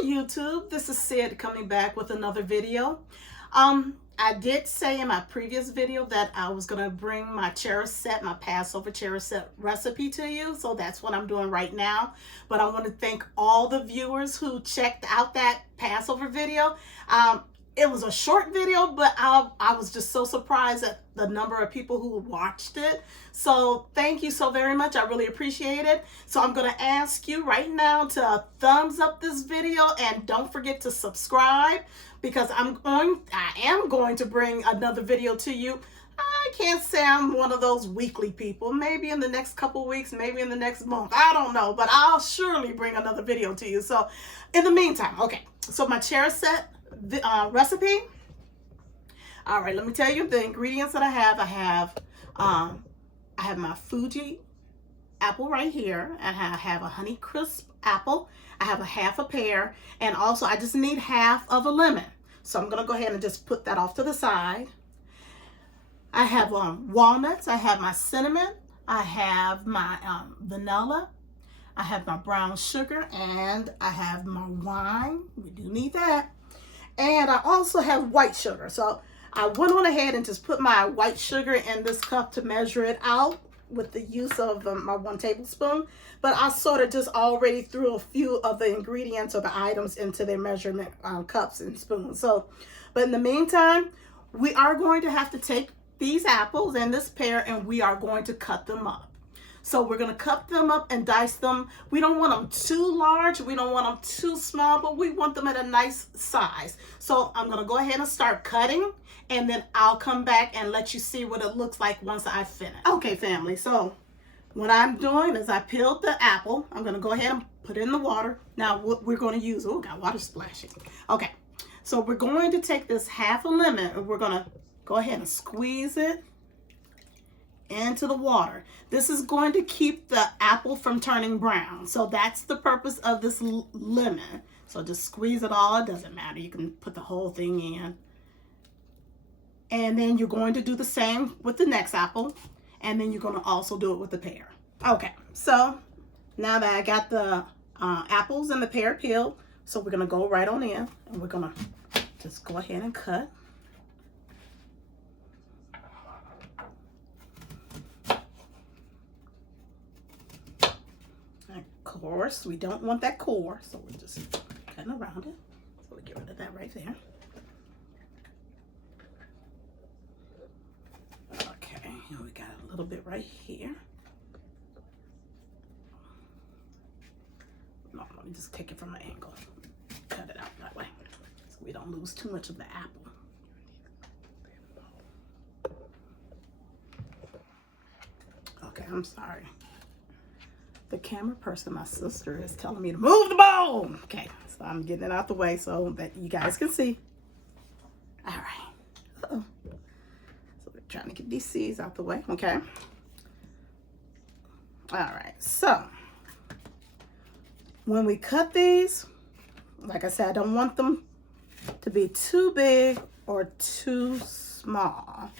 Hi YouTube, this is Sid coming back with another video. I did say in my previous video that I was going to bring my Charoset, my Passover Charoset recipe to you. So that's what I'm doing right now. But I want to thank all the viewers who checked out that Passover video. It was a short video, but I was just so surprised at the number of people who watched it. So thank you so very much. I really appreciate it. So I'm going to ask you right now to thumbs up this video and don't forget to subscribe because I am going to bring another video to you. I can't say I'm one of those weekly people. Maybe in the next couple weeks, maybe in the next month. I don't know, but I'll surely bring another video to you. So in the meantime, okay, so my Charoset recipe. All right, let me tell you the ingredients that I have. I have my Fuji Apple right here, and I have a Honey Crisp apple. I have a half a pear, and also I just need half of a lemon. So I'm gonna go ahead and just put that off to the side. I have walnuts. I have my cinnamon. I have my vanilla. I have my brown sugar, and I have my wine. We do need that. And I also have white sugar. So I went on ahead and just put my white sugar in this cup to measure it out with the use of my 1 tablespoon. But I sort of just already threw a few of the ingredients or the items into their measurement cups and spoons. So, but in the meantime, we are going to have to take these apples and this pear and we are going to cut them up. So we're going to cut them up and dice them. We don't want them too large. We don't want them too small, but we want them at a nice size. So I'm going to go ahead and start cutting, and then I'll come back and let you see what it looks like once I finish. Okay, family. So what I'm doing is I peeled the apple. I'm going to go ahead and put it in the water. Now what we're going to use, oh, got water splashing. Okay, so we're going to take this half a lemon and we're going to go ahead and squeeze it into the water. This is going to keep the apple from turning brown. So that's the purpose of this lemon. So just squeeze it all. It doesn't matter. You can put the whole thing in. And then you're going to do the same with the next apple. And then you're going to also do it with the pear. Okay, so now that I got the apples and the pear peeled, so we're going to go right on in. And we're going to just go ahead and cut. Of course, we don't want that core, so we're just cutting around it. So we get rid of that right there. Okay, and we got a little bit right here. No, let me just take it from an angle. Cut it out that way, so we don't lose too much of the apple. Okay, I'm sorry. The camera person, my sister, is telling me to move the bowl. Okay, so I'm getting it out the way so that you guys can see. All right. Uh-oh. So we're trying to get these seeds out the way. Okay. All right. So when we cut these, like I said, I don't want them to be too big or too small,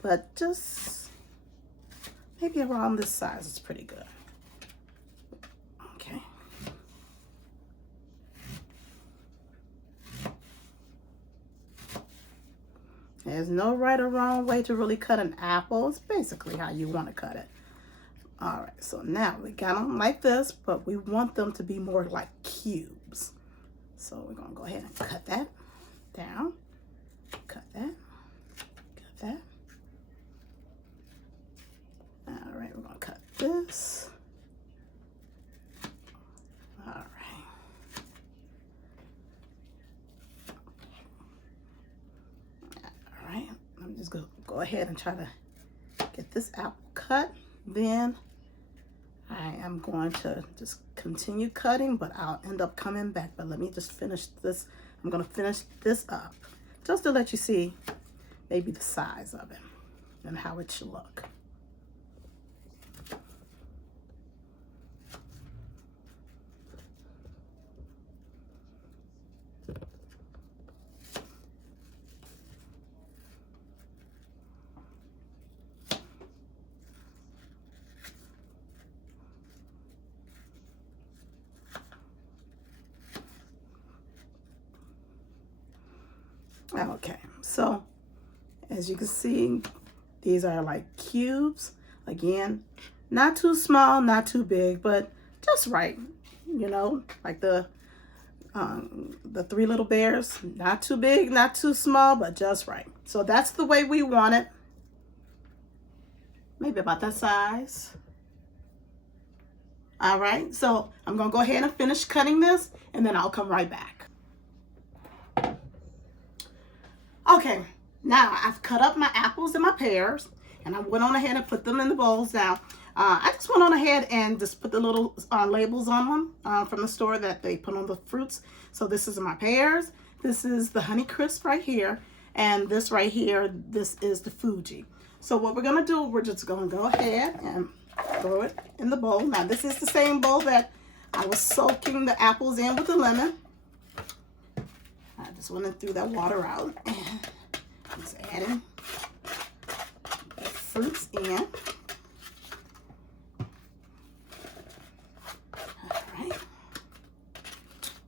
but just maybe around this size is pretty good. There's no right or wrong way to really cut an apple. It's basically how you want to cut it. All right, so now we got them like this, but we want them to be more like cubes. So we're going to go ahead and cut that down. Cut that. Cut that. All right, we're going to cut this. All right. I'm just going to go ahead and try to get this apple cut. Then I am going to just continue cutting, but I'll end up coming back. But let me just finish this. I'm going to finish this up just to let you see maybe the size of it and how it should look. Okay, so as you can see, these are like cubes. Again, not too small, not too big, but just right. You know, like the three little bears, not too big, not too small, but just right. So that's the way we want it. Maybe about that size. All right, so I'm gonna go ahead and finish cutting this, and then I'll come right back. Okay, now I've cut up my apples and my pears, and I went on ahead and put them in the bowls. Now, I just went on ahead and just put the little labels on them from the store that they put on the fruits. So this is my pears, this is the Honey Crisp right here, and this right here, this is the Fuji. So what we're gonna do, we're just gonna go ahead and throw it in the bowl. Now this is the same bowl that I was soaking the apples in with the lemon. I just went and threw that water out, and I'm just adding the fruits in.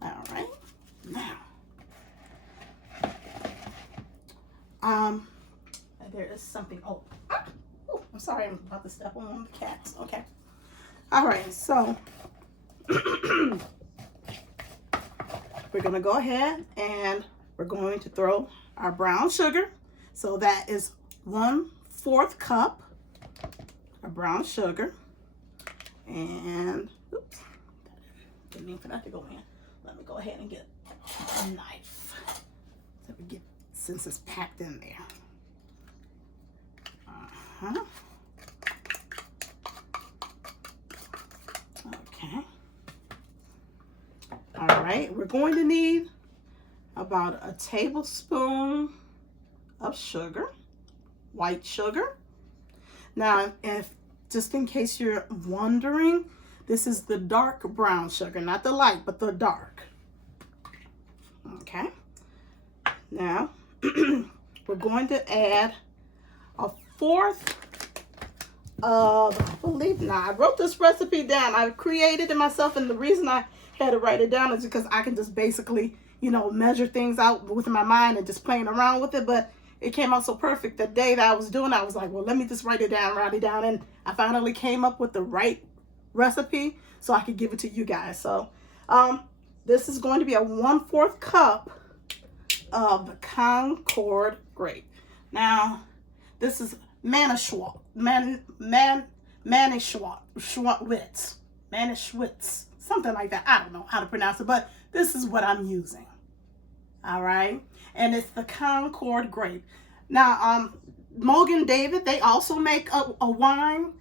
All right. Now, there is something. Oh, I'm sorry. I'm about to step on one of the cats. Okay. All right. So we're gonna go ahead and we're going to throw our brown sugar. So that is 1/4 cup of brown sugar. And oops, didn't mean for that to go in. Let me go ahead and get a knife so we get, since it's packed in there. Okay. All right, we're going to need about a tablespoon of sugar, white sugar. Now, if just in case you're wondering, this is the dark brown sugar, not the light, but the dark. Okay. Now, we're going to add 1/4 of, I believe, now I wrote this recipe down. I created it myself, and the reason I had to write it down is because I can just basically, you know, measure things out with my mind and just playing around with it. But it came out so perfect. The day that I was doing, I was like, well, let me just write it down, and I finally came up with the right recipe so I could give it to you guys. So this is going to be a 1/4 cup of the Concord grape. Now this is Manischewitz, something like that. I don't know how to pronounce it, but this is what I'm using. All right, and it's the Concord grape. Now Mogen David, they also make a wine.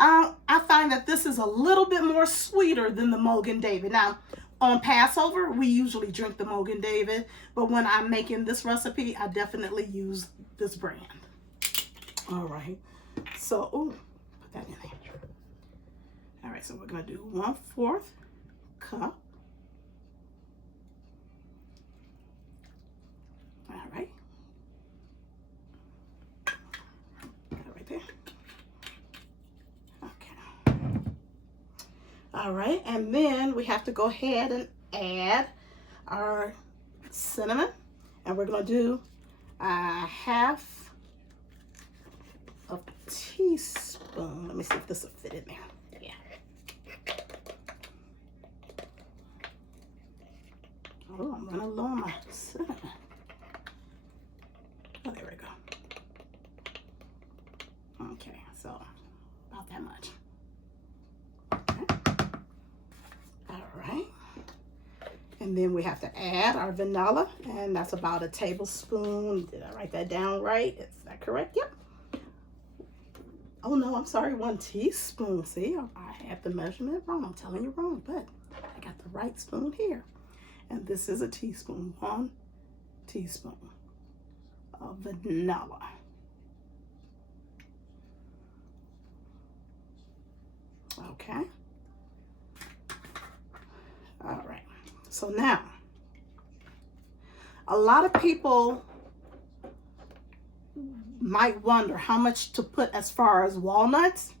I find that this is a little bit more sweeter than the Mogen David. Now, on Passover, we usually drink the Mogen David, but when I'm making this recipe, I definitely use this brand. All right, so, ooh, put that in there. All right, so we're gonna do 1/4 cup. All right. There. Okay. All right, and then we have to go ahead and add our cinnamon, and we're gonna do 1/2 teaspoon. Let me see if this will fit in there. Yeah. Oh, I'm running low on my cinnamon. Oh, there we go. Okay, so about that much. Okay. All right. And then we have to add our vanilla, and that's about a tablespoon. Did I write that down right? Is that correct? Yep. Oh no, I'm sorry, 1 teaspoon. See, I had the measurement wrong. I'm telling you wrong, but I got the right spoon here. And this is a teaspoon, 1 teaspoon of vanilla. Okay. All right. So now, a lot of people might wonder how much to put as far as walnuts.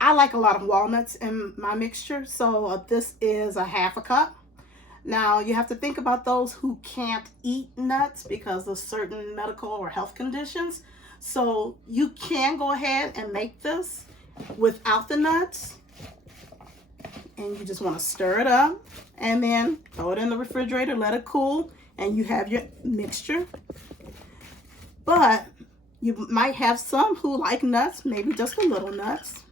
I like a lot of walnuts in my mixture, so this is a 1/2 cup. Now, you have to think about those who can't eat nuts because of certain medical or health conditions. So you can go ahead and make this without the nuts. And you just want to stir it up and then throw it in the refrigerator, let it cool, and you have your mixture. But you might have some who like nuts, maybe just a little nuts.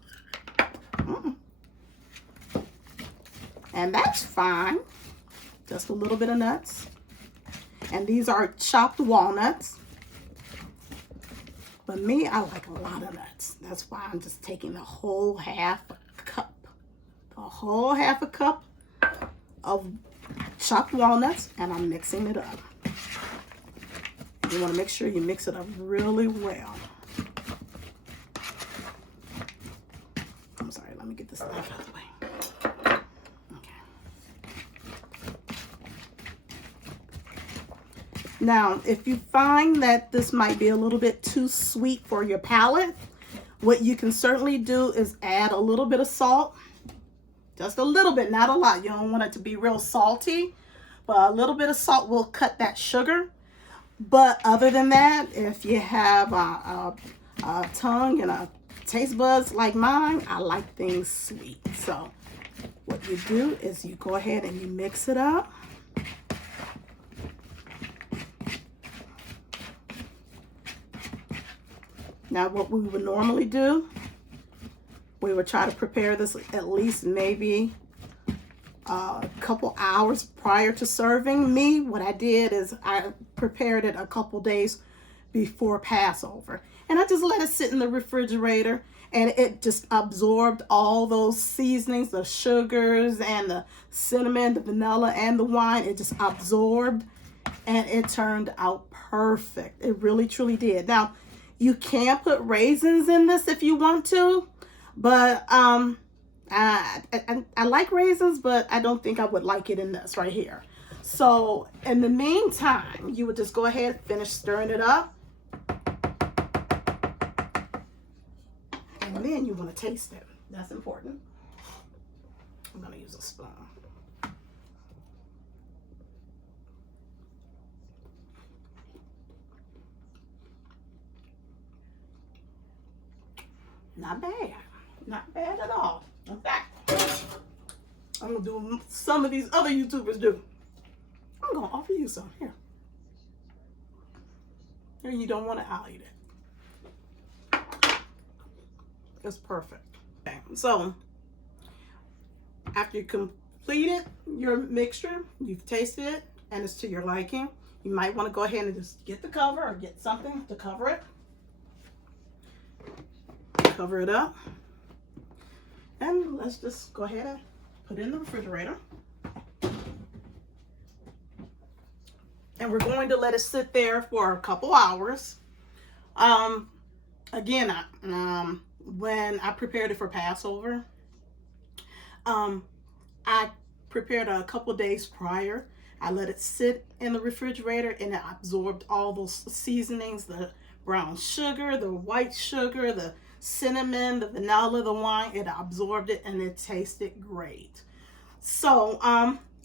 And that's fine. Just a little bit of nuts. And these are chopped walnuts. But me, I like a lot of nuts. That's why I'm just taking the whole half a cup. The whole half a cup of chopped walnuts, and I'm mixing it up. You want to make sure you mix it up really well. I'm sorry, let me get this knife out of the way. Now, if you find that this might be a little bit too sweet for your palate, what you can certainly do is add a little bit of salt. Just a little bit, not a lot. You don't want it to be real salty, but a little bit of salt will cut that sugar. But other than that, if you have a tongue and a taste buds like mine, I like things sweet. So what you do is you go ahead and you mix it up. Now, what we would normally do, we would try to prepare this at least maybe a couple hours prior to serving. Me, what I did is I prepared it a couple days before Passover. And I just let it sit in the refrigerator, and it just absorbed all those seasonings, the sugars and the cinnamon, the vanilla, and the wine. It just absorbed, and it turned out perfect. It really, truly did. Now, you can put raisins in this if you want to, but I like raisins, but I don't think I would like it in this right here. So in the meantime, you would just go ahead, finish stirring it up, and then you want to taste it. That's important. I'm going to use a spoon. Not bad. Not bad at all. In fact, I'm going to do some of these other YouTubers do. I'm going to offer you some. Here. Here, you don't want it, I'll eat it. It's perfect. Okay, so after you completed your mixture, you've tasted it, and it's to your liking, you might want to go ahead and just get the cover or get something to cover it. Cover it up, and let's just go ahead and put it in the refrigerator. And we're going to let it sit there for a couple hours. Again, when I prepared it for Passover, I prepared a couple days prior. I let it sit in the refrigerator, and it absorbed all those seasonings, the brown sugar, the white sugar, the cinnamon, the vanilla, the wine. It absorbed it, and it tasted great. So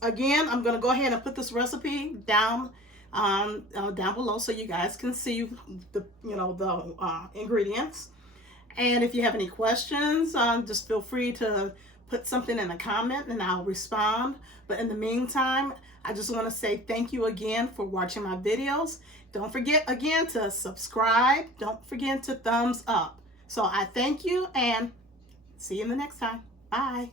again, I'm going to go ahead and put this recipe down below so you guys can see the ingredients. And if you have any questions, just feel free to put something in a comment and I'll respond. But in the meantime, I just want to say thank you again for watching my videos. Don't forget again to subscribe. Don't forget to thumbs up. So I thank you, and see you in the next time. Bye.